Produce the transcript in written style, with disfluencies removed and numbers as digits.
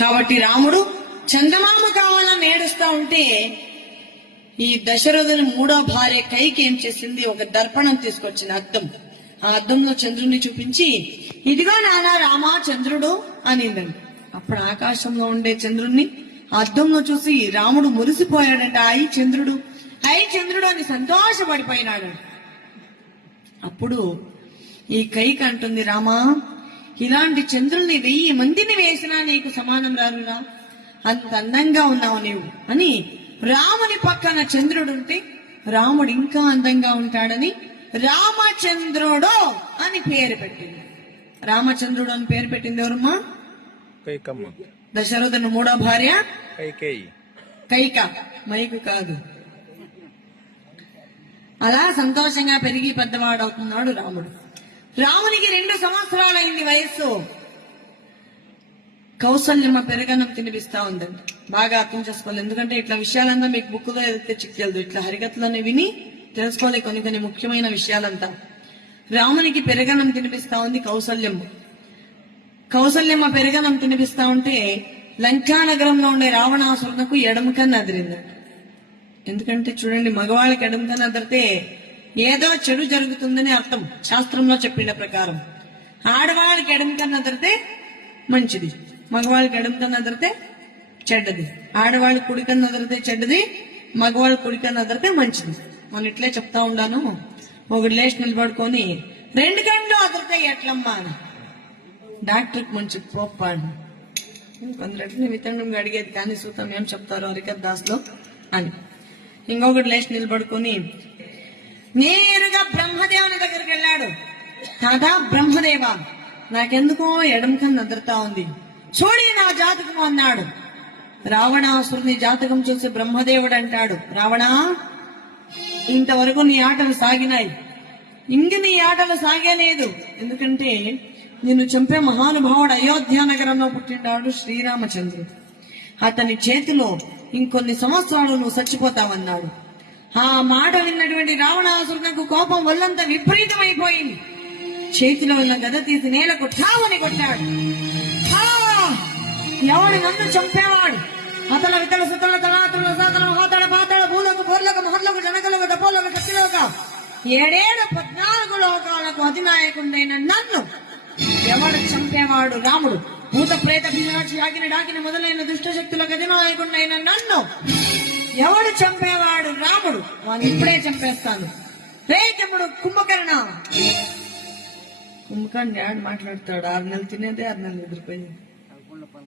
కాబట్టి రాముడు చందమామ కావాలని ఏడుస్తా ఉంటే ఈ దశరథుని మూడో భార్య కైకి ఏం చేసింది, ఒక దర్పణం తీసుకొచ్చింది, అద్దం. ఆ అద్దంలో చంద్రుడిని చూపించి, ఇదిగో నానా రామా చంద్రుడు అనిందండి. అప్పుడు ఆకాశంలో ఉండే చంద్రుడిని అద్దంలో చూసి రాముడు మురిసిపోయాడంట. అయి చంద్రుడు అని సంతోషపడిపోయినాడు. అప్పుడు ఈ కైకి అంటుంది, రామా ఇలాంటి చంద్రుల్ని 1000 మందిని వేసినా నీకు సమానం రానురా, అంత అందంగా ఉన్నావు నీవు అని రాముని పక్కన చంద్రుడుంటే రాముడు ఇంకా అందంగా ఉంటాడని రామచంద్రుడు అని పేరు పెట్టింది. రామచంద్రుడు అని పేరు పెట్టింది ఎవరమ్మా? దశరథుని మూడో భార్య కైక, మైకు కాదు. అలా సంతోషంగా పెరిగి పెద్దవాడవుతున్నాడు రాముడు. రామునికి 2 సంవత్సరాలైంది వయస్సు. కౌసల్యమ్మ పెరగనం తినిపిస్తా ఉందండి. బాగా అర్థం చేసుకోవాలి, ఎందుకంటే ఇట్లా విషయాలంతా మీకు బుక్లో ఎదిగితే చిక్కెళ్దు. ఇట్లా హరికథలోనే విని తెలుసుకోవాలి కొన్ని ముఖ్యమైన విషయాలంతా. రామునికి పెరగనం తినిపిస్తా ఉంది కౌసల్యమ్మ పెరగనం తినిపిస్తా ఉంటే లంకానగరంలో ఉండే రావణాసురునకు ఎడమకన్ను అదిరిందండి. ఎందుకంటే చూడండి, మగవాళ్ళకి ఎడమకన్ను అదిరితే ఏదో చెడు జరుగుతుందని అర్థం శాస్త్రంలో చెప్పిన ప్రకారం. ఆడవాళ్ళకి ఎడమకన్ను అదిరితే మంచిది, మగవాళ్ళకి ఎడమకన్ను అదిరితే చెడ్డది. ఆడవాళ్ళకి కుడికన్ను అదిరితే చెడ్డది, మగవాళ్ళకి కుడికన్ను అదిరితే మంచిది. మనం ఇట్లే చెప్తా ఉన్నాను. ఒకటి లేచి నిలబడుకొని 2 కళ్ళు అదిరితే ఎట్లమ్మా అని డాక్టర్కి మంచి పోపాడు. కొందరు వితండంగా అడిగేది, కానీ సూతం ఏం చెప్తారో హరికథ దాస్లో అని. ఇంకొకటి లేచి నిలబడుకొని నేరుగా బ్రహ్మదేవుని దగ్గరికి వెళ్ళాడు. కాదా బ్రహ్మదేవ, నాకెందుకో ఎడమకన్ను అదురుతా ఉంది, చూడి నా జాతకం అన్నాడు. రావణాసురుని జాతకం చూసి బ్రహ్మదేవుడు అంటాడు, రావణా ఇంతవరకు నీ ఆటలు సాగినాయి, ఇంక నీ ఆటలు సాగలేదు. ఎందుకంటే నిన్ను చంపే మహానుభావుడు అయోధ్య నగరంలో పుట్టినాడు శ్రీరామచంద్రుడు. అతని చేతిలో ఇంకొన్ని సంవత్సరాలు నువ్వు చచ్చిపోతావన్నాడు. ఆ మాట విన్నటువంటి రావణాసురునకు కోపం వల్లంతా విపరీతమైపోయింది. చేతిలో ఉన్న గద తీసి నేలకు ఠావని కొట్టాడు. ఎవడు నన్ను చంపేవాడు? అతల వితల సుతల తలాతుల సాతల మహాతల పాతల భూలకు బోర్లకు మహర్లకు జనకలకు దపోలకు కత్తిలోక 14 లోకాలకు అధినాయకుడైన నన్ను ఎవడు చంపేవాడు? రాముడు. భూత ప్రేత పిశాచి ఆగిన డాకిన మొదలైన దుష్ట శక్తులకు అధినాయకుడైన నన్ను ఎవడు చంపేవాడు? రాముడు. వాడిని ఇప్పుడే చంపేస్తాను. రే తమ్ముడు కుంభకర్ణ. కుంభకర్ణ డాడ్ మాట్లాడతాడు. 6 నెలలు తినేదే 6 నెలలు ఎదురుపోయింది.